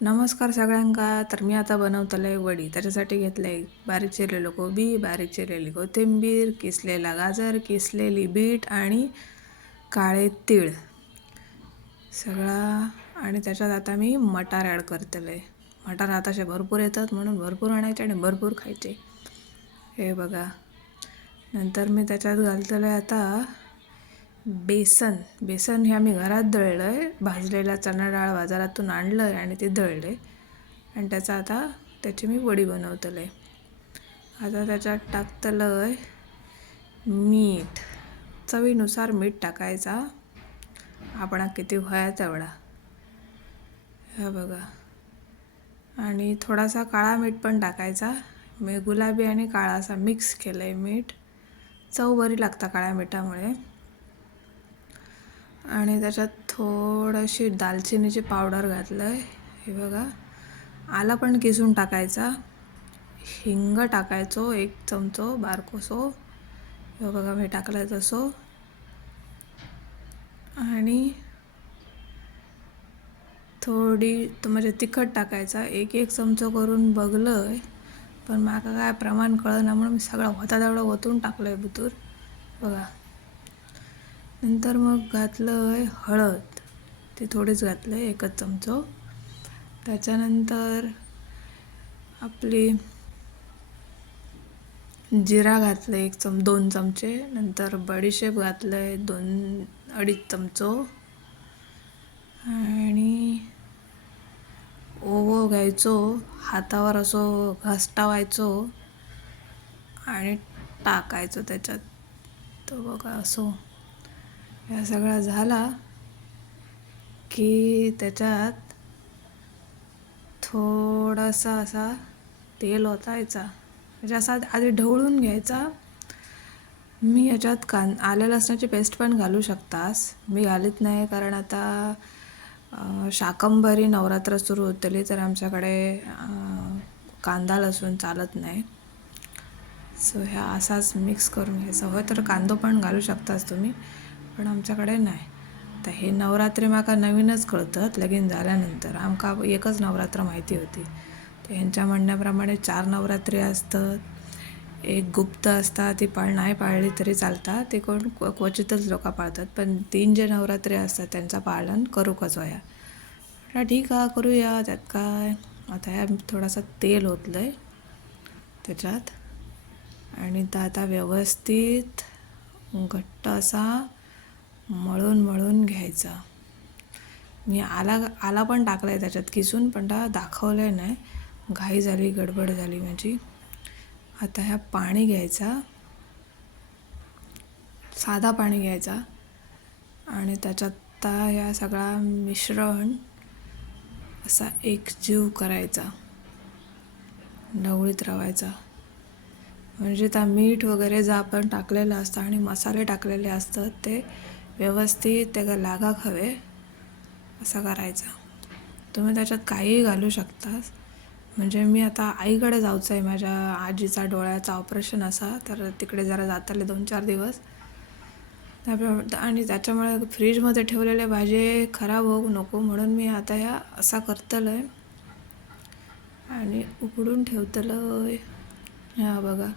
नमस्कार सगळ्यांका. तर मी आता बनवतले वडी. त्याच्यासाठी घेतले बारीक चिरलेलं कोबी, बारीक चिरलेली कोथिंबीर, किसलेला गाजर, किसलेली बीट आणि काळे तीळ सगळा. आणि त्याच्यात आता मी मटार ॲड करतले. मटार आताशे भरपूर येतात म्हणून भरपूर आणायचे आणि भरपूर खायचे. हे बघा. नंतर मी त्याच्यात घालतले आता बेसन हे आम्ही घरात दळलं आहे. भाजलेला चणा डाळ बाजारातून आणलं आहे आणि ते दळले आणि त्याची मी वडी बनवतले. आता त्याच्यात टाकतलं आहे मीठ. चवीनुसार मीठ टाकायचा, आपण किती व्हाया तेवढा. हा बघा. आणि थोडासा काळा मीठ पण टाकायचा. मी गुलाबी आणि काळा असा मिक्स केलं आहे मीठ. चव बरी लागता काळ्या मिठामुळे. आणि त्याच्यात थोडीशी दालचिनीची पावडर घातलं आहे. हे बघा. आला पण किसून टाकायचा. हिंग टाकायचो 1 चमचो बारकोसो. हे बघा मी टाकलं आहे तसं. आणि म्हणजे तिखट टाकायचा 1 चमचो करून बघलं आहे, पण माका काय प्रमाण कळना म्हणून मी सगळं होता तेवढं ओतून टाकलं आहे बुतूर. बघा. नंतर मग घातलं आहे हळद. ते थोडीच घातलं आहे 1 चमचो. त्याच्यानंतर आपली जिरा घातलं 2 चमचे. नंतर बडीशेप घातलं आहे 2-2.5 चमचो. आणि ओवा घ्यायचो, हातावर असो घासटावायचो आणि टाकायचो त्याच्यात. तो बघा असो. या सगळा झाला की त्याच्यात थोडासा असा तेल ओतायचा. म्हणजे असा आधी ढवळून घ्यायचा. मी याच्यात आलं लसणाची पेस्ट पण घालू शकतास. मी घालीत नाही कारण आता शाकंभरी नवरात्र सुरू होतली तर आमच्याकडे कांदा लसूण चालत नाही. सो ह्या असाच मिक्स करून घ्यायचा. होय तर कांदो पण घालू शकताच तुम्ही, पण आमच्याकडे नाही. तर हे नवरात्री माका नवीनच कळतात लगीन झाल्यानंतर. आमका 1च नवरात्र माहिती होती. तर ह्यांच्या म्हणण्याप्रमाणे 4 नवरात्री असतात. 1 गुप्त असतात, ती नाही पाळली तरी चालतात. ते कोण क्वचितच लोक पाळतात, पण 3 जे नवरात्री असतात त्यांचं पालन करूकच वया. ठीक आहे करूया, त्यात काय. आता ह्या थोडासा तेल ओतलं आहे त्याच्यात आणि आता व्यवस्थित घट्ट असा मळून घ्यायचा. मी आला पण टाकला आहे त्याच्यात किसून, पण दाखवलं आहे नाही, घाई झाली गडबड झाली माझी. आता ह्या पाणी घ्यायचा, साधा पाणी घ्यायचा आणि त्याच्यात ह्या सगळा मिश्रण असा एकजीव करायचा, ढवळीत रवायचा. म्हणजे त्या मीठ वगैरे जे आपण टाकलेलं असतं आणि मसाले टाकलेले असतात ते व्यवस्थित त्याला लागाक हवे असा करायचा. तुम्ही त्याच्यात काहीही घालू शकता. म्हणजे मी आता आईकडे जायचं आहे, माझ्या आजीचा डोळ्याचा ऑपरेशन असा, तर तिकडे जरा जाताले 2-4 दिवस. आणि त्याच्यामुळे फ्रीजमध्ये ठेवलेले भाजी खराब होऊ नको म्हणून मी आता ह्या असा करतलं आहे आणि उकडून ठेवतलं आहे. ह्या बघा.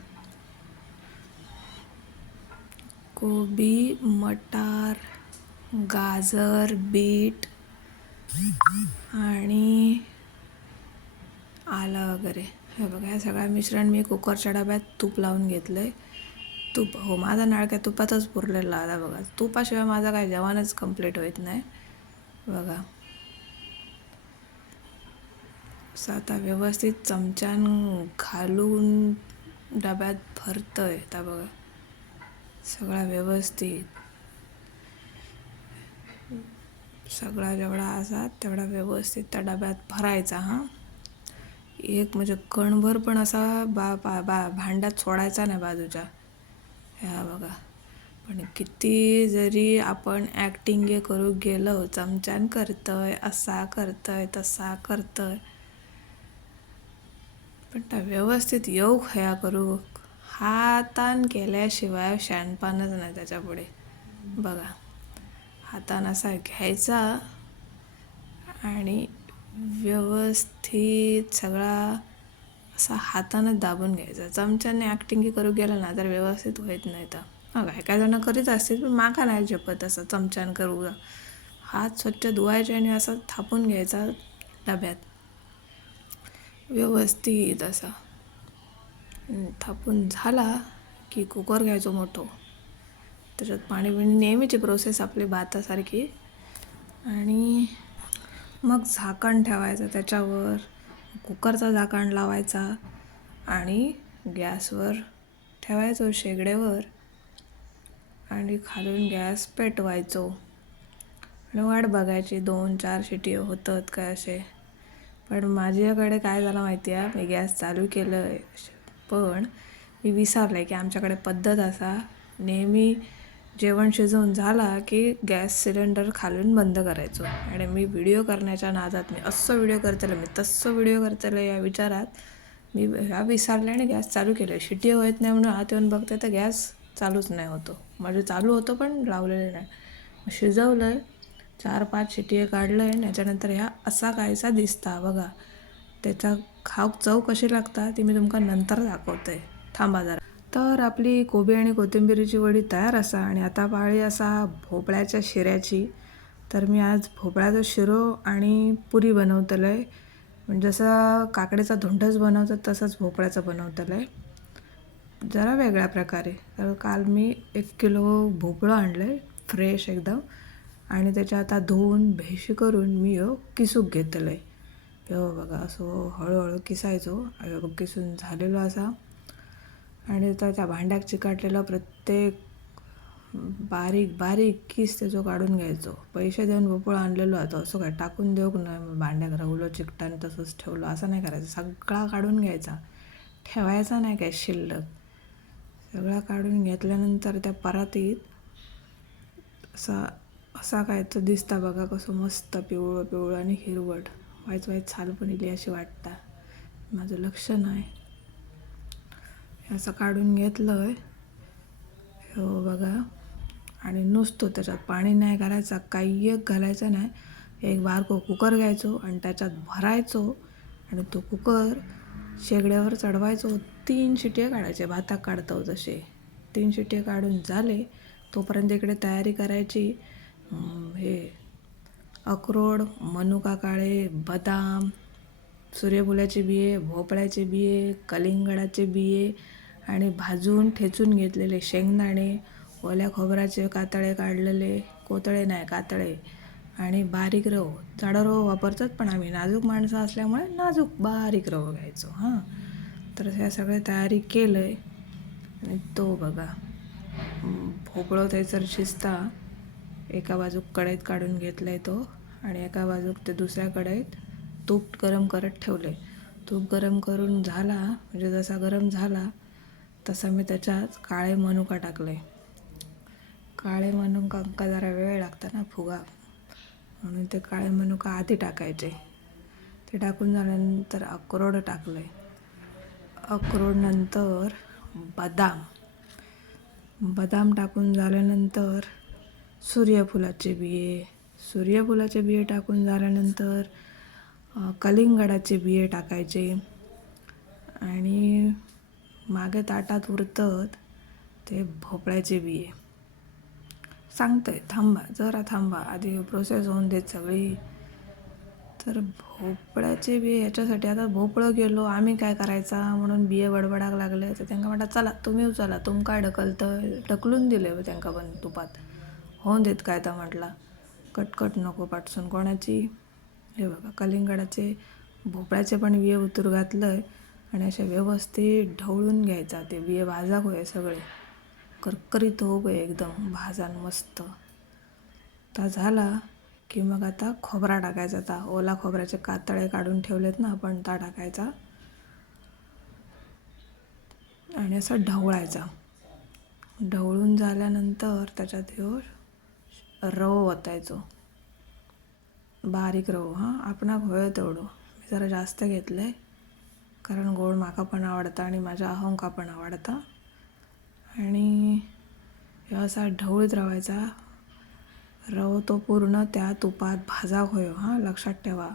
कोबी, मटार, गाजर, बीट आणि आलं वगैरे. हे बघा. हे सगळं मिश्रण मी कुकरच्या डब्यात तूप लावून घेतलं आहे. तूप हो, माझा नाळ काय तुपातच पुरलेला आता बघा. तुपाशिवाय माझा काय जेवणच कंप्लीट होत नाही. बघा. असं आता व्यवस्थित चमच्यान घालून डब्यात भरतंय. आता बघा सगळा व्यवस्थित, सगळा जेवढा असा तेवढा व्यवस्थित त्या डब्यात भरायचा. हां, एक म्हणजे कणभर पण असा भांड्यात सोडायचा नाही बाजूच्या. ह्या बघा. पण किती जरी आपण ॲक्टिंग करू गेलो, चमच्यान करतंय, असा करतंय, तसा करतंय, पण त्या व्यवस्थित येऊ खया करू हातान केल्याशिवाय शहाणपणच नाही त्याच्या पुढे. बघा. हातान असा घ्यायचा आणि व्यवस्थित सगळा असा हातानं दाबून घ्यायचा. चमच्याने ॲक्टिंग करू गेलं ना तर व्यवस्थित होत नाही. तर काय काय जण करीत असतील, पण माका नाही झेपत असं चमच्यानं करू. हात स्वच्छ धुवायचे आणि असं थापून घ्यायचा डब्यात व्यवस्थित असा. थापून झाला की कुकर घ्यायचो मोठो, त्याच्यात पाणी बिणी, नेहमीची प्रोसेस आपली भातासारखी. आणि मग झाकण ठेवायचं त्याच्यावर, कुकरचा झाकण लावायचा आणि गॅसवर ठेवायचो शेगडीवर आणि खालून गॅस पेटवायचो आणि वाट बघायची 2-4 शिटी होतात काय असे. पण माझ्याकडे काय झालं माहिती आहे, मी गॅस चालू केलं आहे पण मी विसरले की आमच्याकडे पद्धत असा, नेहमी जेवण शिजवून झाला की गॅस सिलेंडर खालून बंद करायचो. आणि मी व्हिडिओ करण्याच्या नादात मी असं व्हिडिओ करतले, मी तसं व्हिडिओ करतले या विचारात मी ह्या विसरले आणि गॅस चालू केलं. शिटी होत नाही म्हणून आत येऊन बघते तर गॅस चालूच नाही होतो. म्हणजे चालू होतं पण लावलेलं नाही. शिजवलं आहे, 4-5 शिटी काढलं आहे. त्याच्यानंतर ह्या असा कायसा दिसता बघा. त्याचा खाऊक चव कशी लागता ती मी तुमका नंतर दाखवते, थांबा जरा. तर आपली कोबी आणि कोथिंबिरीची वडी तयार असा. आणि आता पाळी असा भोपळ्याच्या शिऱ्याची. तर मी आज भोपळ्याचा शिरो आणि पुरी बनवतलं आहे. म्हणजे जसं काकडीचा धुंडच बनवतात तसंच भोपळ्याचं बनवतलं आहे, जरा वेगळ्या प्रकारे. तर काल मी 1 किलो भोपळं आणलं आहे फ्रेश एकदम, आणि त्याच्या आता धुवून भेशी करून मी किसूक घेतलं आहे. बघा असं हळूहळू किसायचो. किसून झालेलो असा. आणि तर त्या भांड्यात चिकाटलेलं प्रत्येक बारीक बारीक किस त्याचं काढून घ्यायचो. पैसे देऊन भोपळं आणलेलो आता, असं काय टाकून देऊ नाही भांड्यात राहुलं चिकटाने तसंच ठेवलं असं नाही करायचं. सगळा काढून घ्यायचा, ठेवायचा नाही काय शिल्लक. सगळा काढून घेतल्यानंतर त्या परातीत असा काय तर दिसता बघा, कसं मस्त पिवळं पिवळं आणि हिरवट, वाईट छाल पण इली अशी वाटता, माझं लक्ष नाही. असं काढून घेतलं आहे हो बघा. आणि नुसतं त्याच्यात पाणी नाही घालायचं, काही एक घालायचं नाही. एक बारको कुकर घ्यायचो आणि त्याच्यात भरायचो आणि तो कुकर शेगड्यावर चढवायचो. 3 शिट्या काढायचे, भाताक काढतो तसे 3 शिट्या काढून झाले तोपर्यंत इकडे तयारी करायची. हे अक्रोड, मनुका काळे, बदाम, सूर्यफुलाचे बिये, भोपळ्याचे बिये, कलिंगडाचे बिये आणि भाजून ठेचून घेतलेले शेंगदाणे, ओल्या खोबऱ्याचे कातळे काढलेले, कोतळे नाही कातळे, आणि बारीक रव. जाडा रव वापरतात पण आम्ही नाजूक माणसं असल्यामुळे नाजूक बारीक रव घ्यायचो. तर ह्या सगळे तयारी केलं आहे. आणि तो बघा भोपळं त्याचं शिजता एका बाजूक कढईत काढून घेतलं आहे तो, आणि एका बाजूक ते दुसऱ्या कढईत तूप गरम करत ठेवले. तूप गरम करून झाला, म्हणजे जसा गरम झाला तसा मी त्याच्यात काळे मनुका टाकले. काळे मनुका जरा वेळ लागता ना फुगा, म्हणून ते काळे मनुका आधी टाकायचे. ते टाकून झाल्यानंतर अक्रोड टाकले. अक्रोड नंतर बदाम टाकून झाल्यानंतर सूर्यफुलाचे बिये टाकून झाल्यानंतर कलिंगडाचे बिये टाकायचे. आणि मागे ताटात उरतात ते भोपळ्याचे बिये. सांगतंय थांबा आधी प्रोसेस होऊन देत सगळी. तर भोपळ्याचे बिये ह्याच्यासाठी, आता भोपळं गेलो आम्ही काय करायचा म्हणून बिये बडबडाक लागले. तर त्यांना म्हणतात चला तुम्ही चला, काय ढकलतं, ढकलून दिले त्यांना पण तुपात होऊन देत काय तर म्हटला. कटकट नको पाटसून कोणाची. हे बघा कलिंगडाचे भोपळ्याचे पण बिये उतरू घातलं आहे आणि असे व्यवस्थित ढवळून घ्यायचा. ते बिये भाजाक होय सगळे करकरीत हो गए एकदम भाजान मस्त. आता झाला की मग आता खोबरा टाकायचा. आता ओला खोबऱ्याचे कातळे काढून ठेवलेत ना आपण, ता टाकायचा आणि असं ढवळायचा. ढवळून झाल्यानंतर त्याच्यात रवो ओतायचो, बारीक रवो. आपणाक होय तेवढं, मी जरा जास्त घेतलं आहे कारण गोड माका पण आवडता आणि माझ्या अहंका पण आवडता. आणि असा ढवळीत राहायचा रवो तो पूर्ण त्या तुपात भाजा होय. लक्षात ठेवा.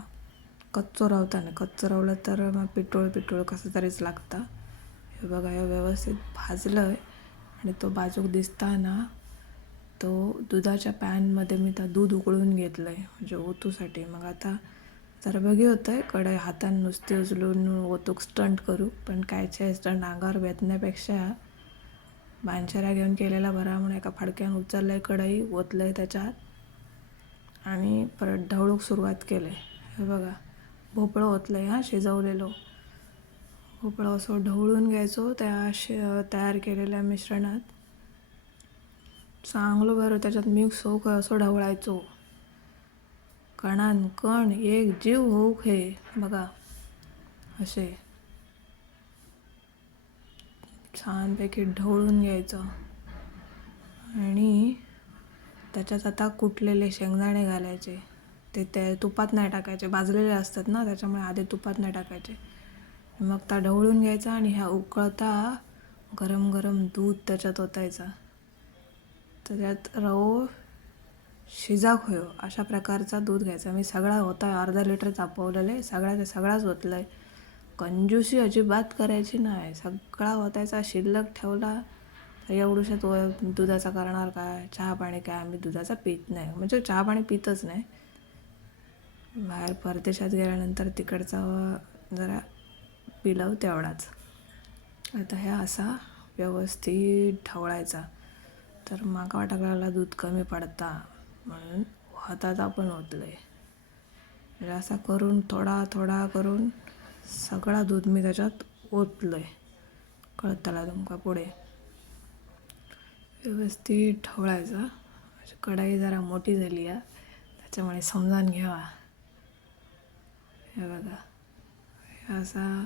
कच्चं रावता नाही, कच्चं रावलं तर मग पिठोळ कसं तरीच लागतं. हे बघा, हे व्यवस्थित भाजलं आहे आणि तो बाजूक दिसताना तो दुधाच्या पॅनमध्ये मी तर दूध उकळून घेतलं आहे म्हणजे ओतूसाठी. मग आता जरा बघी होतं आहे कढई हातानं नुसती उचलून ओतूक स्टंट करू, पण कायचे स्टंट अंगावर वेतण्यापेक्षा बांचऱ्या घेऊन केलेला बरा म्हणून एका फडक्यानं उचललं आहे कढई, ओतलं आहे त्याच्यात आणि परत ढवळूक सुरुवात केलं आहे. हे बघा, भोपळं ओतलं आहे शिजवलेलं भोपळं असं ढवळून घ्यायचो त्या तयार केलेल्या मिश्रणात. चांगलं बरं त्याच्यात मिक्स होऊ असं ढवळायचो, कणान कण एक जीव होऊक हे बघा असे छानपैकी ढवळून घ्यायचं. आणि त्याच्यात आता कुटलेले शेंगदाणे घालायचे. ते तुपात नाही टाकायचे, भाजलेले असतात ना त्याच्यामुळे आधी तुपात नाही टाकायचे. मग त्या ढवळून घ्यायचा आणि ह्या उकळता गरम गरम दूध त्याच्यात ओतायचा. त्याच्यात रवो शिजाक होयो अशा प्रकारचा दूध घ्यायचा. मी सगळा होता अर्धा लिटर तापवलेले, सगळाच ओतलं आहे. कंजूसी अजिबात करायची नाही, सगळा ओतायचा. शिल्लक ठेवला तर एवढूशा तो दुधाचा करणार काय, चहा पाणी काय आम्ही दुधाचा पित नाही, म्हणजे चहा पाणी पितच नाही. बाहेर परदेशात गेल्यानंतर तिकडचा जरा पिलाव तेवढाच. आता हे असा व्यवस्थित ढवळायचा. तर माका वाटायला लागला दूध कमी पडता म्हणून हातात आपण ओतलं आहे. म्हणजे असा करून थोडा करून सगळा दूध मी त्याच्यात ओतलं आहे. कळतला तुमका पुढे. व्यवस्थित ढवळायचा. म्हणजे कढई जरा मोठी झाली आहे त्याच्यामुळे समजावून घ्यावा. हे बघा, हे असा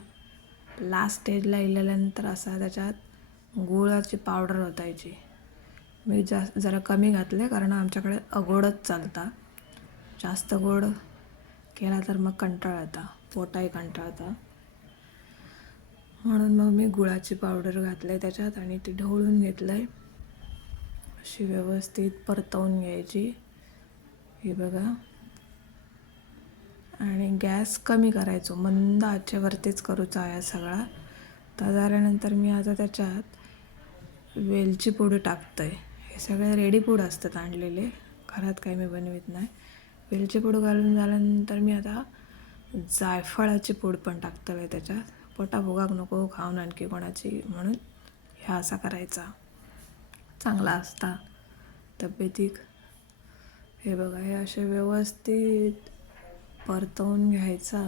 लास्ट स्टेजला इल्यानंतर असा त्याच्यात गुळाची पावडर ओतायची. मी जरा कमी घातले कारण आमच्याकडे अगोडच चालता. जास्त गोड केला तर मग कंटाळा येता, पोटाही कंटाळता, म्हणून मग मी गुळाची पावडर घातली त्याच्यात आणि ती ढवळून घेतलं आहे. अशी व्यवस्थित परतवून घ्यायची. हे बघा, आणि गॅस कमी करायचो, मंद आचेवरतीच करूचा आहे सगळा. तर झाल्यानंतर मी आता त्याच्यात वेलची पूड टाकतं आहे. हे सगळे रेडी पूड असतात आणलेले, घरात काही मी बनवित नाही. वेलची पूड घालून झाल्यानंतर मी आता जायफळाची पूड पण टाकतं आहे त्याच्यात. पोटा भोगाक नको खाऊन आणखी कोणाची, म्हणून ह्या असा करायचा, चांगला असता तब्येतीक. हे बघा, हे असे व्यवस्थित परतवून घ्यायचा.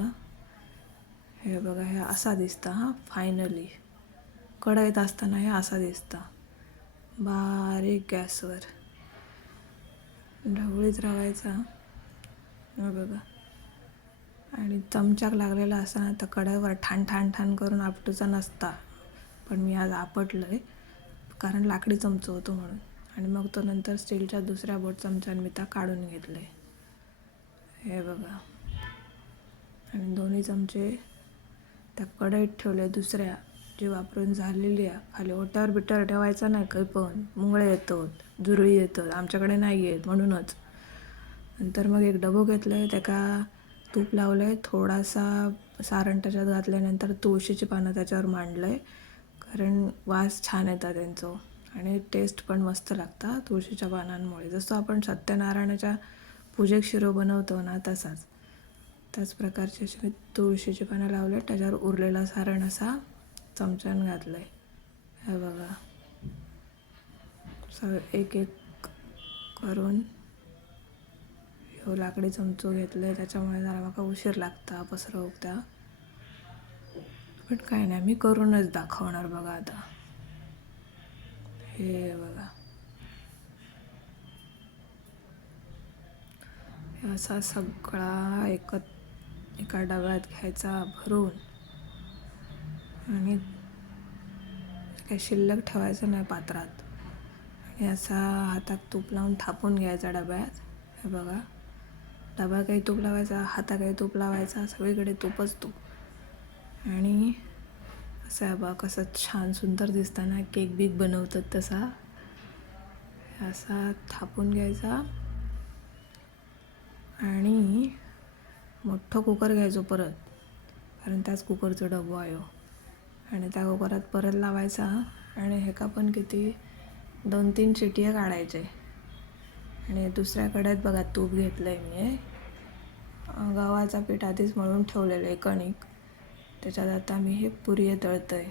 हे बघा, हे असा दिसता फायनली. कढईत असताना हे असा दिसता, बारीक गॅसवर ढवळीत राहायचा. हे बघा, आणि चमच्याक लागलेला असताना तर कढईवर ठाण करून आपटूचा नसता, पण मी आज आपटलं आहे कारण लाकडी चमचं होतो म्हणून. आणि मग तो नंतर स्टीलच्या दुसऱ्या बोट चमच्याने मी त्या काढून घेतलं आहे. हे बघा, आणि दोन्ही चमचे त्या कढईत ठेवले. दुसऱ्या जी वापरून झालेली आहे, खाली ओट्यावर बिट्यावर ठेवायचा नाही, काही पण मुंगळे येतात, जुरळी येतात, आमच्याकडे नाही येत म्हणूनच. नंतर मग एक डबो घेतलं आहे, त्याका तूप लावलं आहे, थोडासा सारण त्याच्यात घातल्यानंतर तुळशीची पानं त्याच्यावर मांडलं आहे कारण वास छान येतात त्यांचं आणि टेस्ट पण मस्त लागता तुळशीच्या पानांमुळे. जसं आपण सत्यनारायणाच्या पूजेक शिरो बनवतो ना तसाच, त्याच प्रकारचे असे मी तुळशीची पानं लावले. त्याच्यावर उरलेला सारण असा चमच्यानं घातलं आहे. हे बघा, एक करून ह्यो लाकडी चमचो घेतलं आहे, त्याच्यामुळे जरा माका उशीर लागता पसरवूक त्या. पण काय नाही, मी करूनच दाखवणार बघा आता. हे बघा, हे असा सगळा एका डब्यात घ्यायचा भरून आणि काही शिल्लक ठेवायचं नाही पात्रात. आणि असा हातात तूप लावून थापून घ्यायचा डब्यात. हे बघा, डबा काही तूप लावायचा, हाता काही तूप लावायचा, सगळीकडे तूपच तूप. आणि असं बघा कसं छान सुंदर दिसताना केक बीक बनवतात तसा असा थापून घ्यायचा. आणि मोठं कुकर घ्यायचो परत, कारण त्याच कुकरचं डबो आहे हो. आणि त्या कुकरात परत लावायचा आणि ह्याका पण किती 2-3 शिट्या काढायचे. आणि दुसऱ्या कढईत बघा तूप घेतलं आहे मी. गव्हाचा पीठ आधीच मळून ठेवलेलं आहे कणिक. त्याच्यात आता मी हे पुरी तळतं आहे.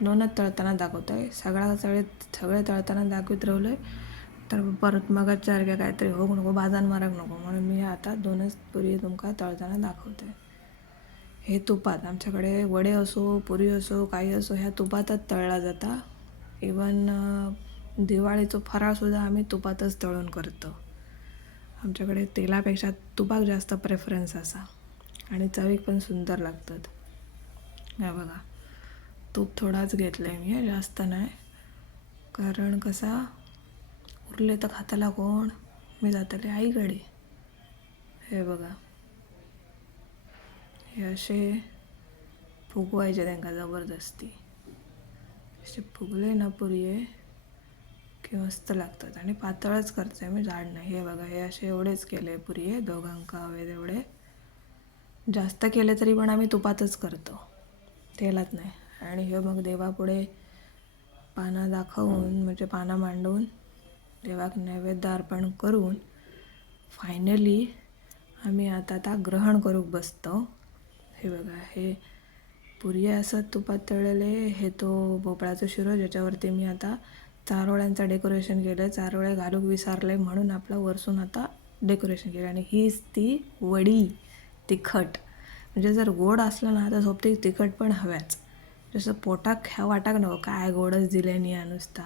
दोनच तळताना दाखवतो आहे, सगळे तळताना दाखवत राहिलो आहे तर परत मगाच्यासारख्या काहीतरी होऊ नको, बाजार मारक नको, म्हणून मी आता 2च पुरी तुमका तळताना दाखवते. हे तुपात, आमच्याकडे वडे असो पुरी असो काही असो ह्या तुपातच तळला जाता. इवन दिवाळीचं फराळसुद्धा आम्ही तुपातच तळून करतो. आमच्याकडे तेलापेक्षा तुपाक जास्त प्रेफरन्स असा आणि चवीक पण सुंदर लागतात. हे बघा तूप थोडाच घेतलं आहे मी, जास्त नाही, कारण कसा उरले तर खाताला कोण, मी जातले आईकडे. हे बघा हे असे फुगवायचे त्यांना जबरदस्ती. असे फुगले ना पुरी की मस्त लागतात. आणि पातळच करते मी, जाड नाही. हे बघा हे असे एवढेच केले पुरी, दोघांका हवे तेवढे. जास्त केले तरी पण आम्ही तुपातच करतो, तेलात नाही. आणि हे मग देवापुढे पाना दाखवून, म्हणजे पाना मांडून देवाक नैवेद्य अर्पण करून फायनली आम्ही आता ग्रहण करूक बसतो. हे बघा हे पुरी असं तुपात तळलेले. हे तो भोपळ्याचा शिरो ज्याच्यावरती मी आता चारोळ्यांचं डेकोरेशन केलं. चारोळे घालूक विसरले म्हणून आपलं वरसून आता डेकोरेशन केलं. आणि हीच ती वडी तिखट. म्हणजे जर गोड असलं ना तर सोबती तिखट पण हव्याच. जसं पोटाक ह्या वाटाक नको काय गोडच दिले नाही नुसता.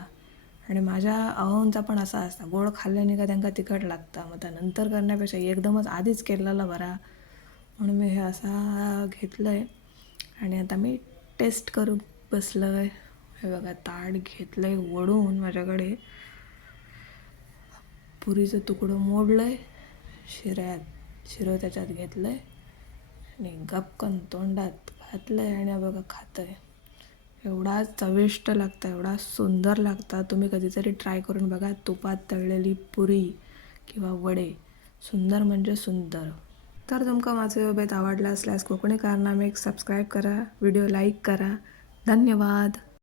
आणि माझ्या अहोंचा पण असा असता, गोड खाल्ल्याने का त्यांना तिखट लागतं. मग त्या नंतर करण्यापेक्षा एकदमच आधीच केलेला बरा, म्हणून मी हे असा घेतलं आहे. आणि आता मी टेस्ट करू बसलं आहे. हे बघा ताट घेतलं आहे वडून, माझ्याकडे पुरीचं तुकडं मोडलं आहे, शिरो त्याच्यात घेतलं आहे आणि गपकन तोंडात घातलं आहे आणि बघा खातं आहे. एवढा चविष्ट लागतं, एवढा सुंदर लागतं. तुम्ही कधीतरी ट्राय करून बघा. तुपात तळलेली पुरी किंवा वडे, सुंदर म्हणजे सुंदर. तर तुमका माझं व्हिडिओ आवडला असल्यास कोकणी कारनामे सबस्क्राईब करा, व्हिडिओ लाईक करा. धन्यवाद.